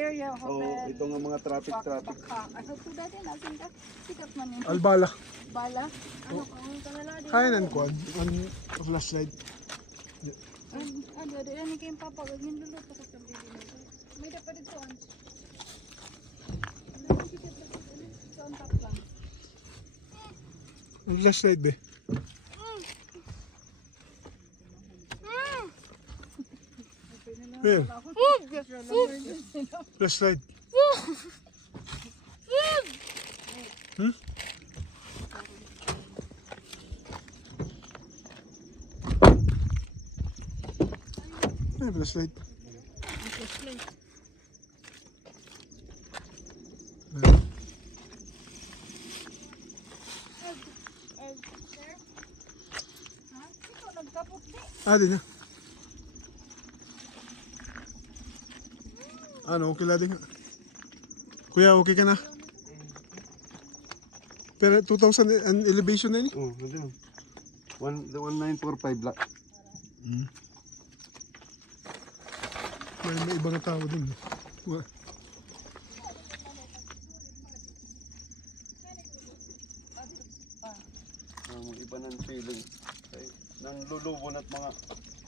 Area of Oh, ito nga mga traffic. Ano po dati natin ka? Sikat man yun. Albala. Bala? Ano ka? Ang kanala din. Kaya kuan ang flashlight. Ano, ano kayong papagod yung luluto ko sa bibig nito. May dapat dito an. Sa on top lang. Ang flashlight be. Well, flashlight. Hmm? Ay, flashlight. Ah, din na. Ano, okay lang din. Kuya, okay ka na? Pero 2,000 an elevation na yun? Oh, ano? 1945 black. May ibang tao din. Iba ng feeling. Nang lulubon at mga